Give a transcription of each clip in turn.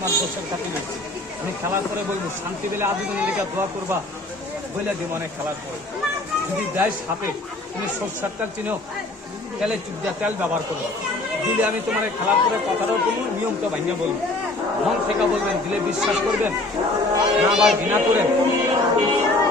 তোমার দোষের থাকি না আমি খেলার পরে বলব, শান্তি পেলে আজীবনের নিজেকে দোয়া করবা বলে দিব অনেক খেলার পরে। যদি দেয় সাপে, তুমি সংসারটা চিনো, তেলে চুপদা তেল ব্যবহার করব দিলে আমি তোমার খেলার পরে কথাটাও বলব, নিয়মটা ভাঙিয়ে বলব। মন থেকে বলবেন, দিলে বিশ্বাস করবেন, না আবার ঘৃণা করেন।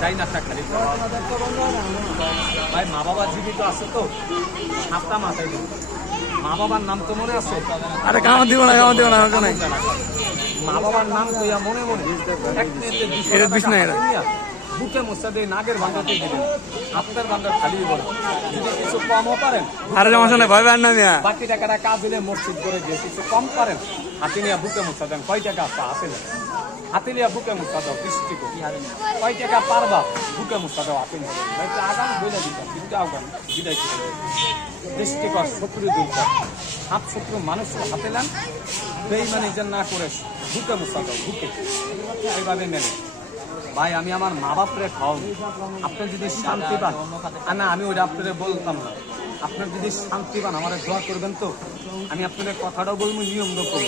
তাই না খালি ভাই মা বাবা জীবিত আছে তো। সাতটা মাথায় দিব মা বাবার নাম তো মনে আছে? আরে কামা দিব না কামা দিব না ওকে নাই। মা বাবার নাম কইয়া মনে মনে এটা দিস না এরা। বুকে দিয়ে নাগের ভান্ডাতে দিবেন। আপনার ভান্ডার খালি যদি কিছু কমও পারেন আরে সমস্যা নাই ভয় না বাকি টাকাটা কাজ হলে মসজিদ করে দিয়ে কিছু কম পারেন। হাতে নিয়ে বুকে মুছা দেন কয় টাকা আছে হাতে নিয়ে হাতে নিয়ে বুকে মুছা দাও বৃষ্টি কয় টাকা পারবা? বুকে মুছা দাও হাতে নিয়ে আগাম বইলে দিতাম কিন্তু আগাম বিদায় করে বৃষ্টি কর শত্রু দূর কর। হাত শত্রু মানুষের হাতে নেন। বেইমানি যেন না করে বুকে মুছা দাও বুকে। এইভাবে ভাই, আমি আমার মা বাপরে খাও আপনি যদি শান্তি পান, আর না, আমি ওটা আপনাদের বলতাম না। আপনার যদি শান্তি পান, আমার দোয়া করবেন তো। আমি আপনাদের কথাটাও বলব নিয়ম রকম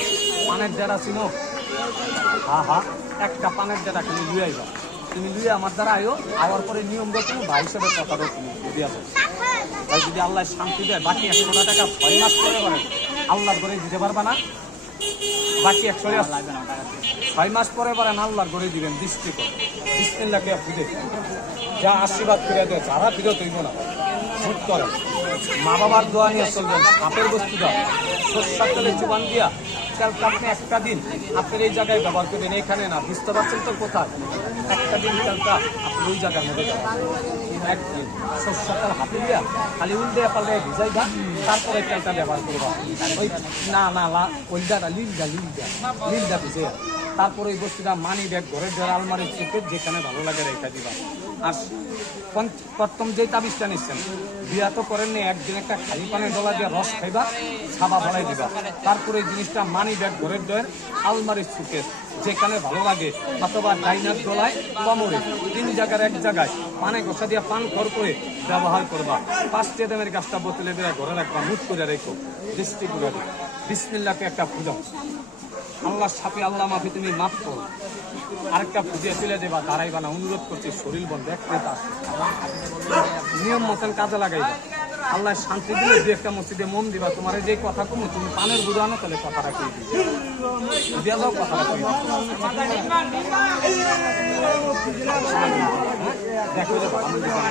পানের যারা ছিল। হা হা, একটা পানের যারা খালি লুয়ে আইবা তুমি লুয়ে আমার দ্বারা আয়ো, আওয়ার পরে নিয়ম রকম ভাই হিসেবে কথাটাও তুমি দিয়ে ভাই, যদি আল্লাহ শান্তি দেয়, বাকি একশো টাকা ছয় মাস পরে করেন আল্লাহর করে দিতে পারবা না। বাকি একশো ছয় মাস পরে পরে আল্লাহর গড়ে দিবেন দৃষ্টি যা আশীর্বাদ করে দেয়, যারা ফিরে হইব না। হুট করে। মা বাবার দোয়া নিয়ে চলবেন হাতের বস্তু দাও। চুপান দিয়া আপনি একটা দিন আপনার এই জায়গায় ব্যবহার করবেন এখানে না, বুঝতে পারছেন তো কোথায়? একটা দিন ওই জায়গার মধ্যে হাতে দিয়া খালি পারলে ভিজাই দা তারপরে ব্যবহার করবা ওই না না, লা ভিজে। তারপরে ওই বস্তুটা মানি ব্যাগ ঘরের ধরে আলমারির চোখে যেখানে ভালো লাগে রেখা দিবা। আর প্রথম যে তাবিজটা নিচ্ছেন, বিয়া তো করেননি, একদিন একটা খালি পানের ডলা দিয়ে রস খাইবা সাবা ফলাই দিবা। তারপরে এই জিনিসটা মানি ব্যাগ ঘরের ডয়ের আলমারির চুকে যেখানে ভালো লাগে, অথবা ডাইনার ডলায় কমরে, তিন জায়গার এক জায়গায় পানে ঘষা দিয়ে পান খর করে ব্যবহার করবা। পাঁচটি দামের গাছটা বোতলে বেড়ে ঘরে রাখবা মুট করে রেখো দৃষ্টি করে বিসমিল্লাকে একটা পূজা। আল্লাহ সাপে আল্লাহ মাফি তুমি মাফ করো। আরেকটা পুজিয়ে চলে যাবা দাঁড়াইবা না, অনুরোধ করছি, শরীর বন্ধ, এক নিয়ম মতন কাজে লাগাইবা। আল্লাহ শান্তি দিলে দু একটা মসজিদে মন দিবা তোমার যে কথা কমু তুমি পানের বুঝানো আনো তাহলে কথা রাখি দিয়া যাও কথা রাখি দেখো যে ভালো দিবা।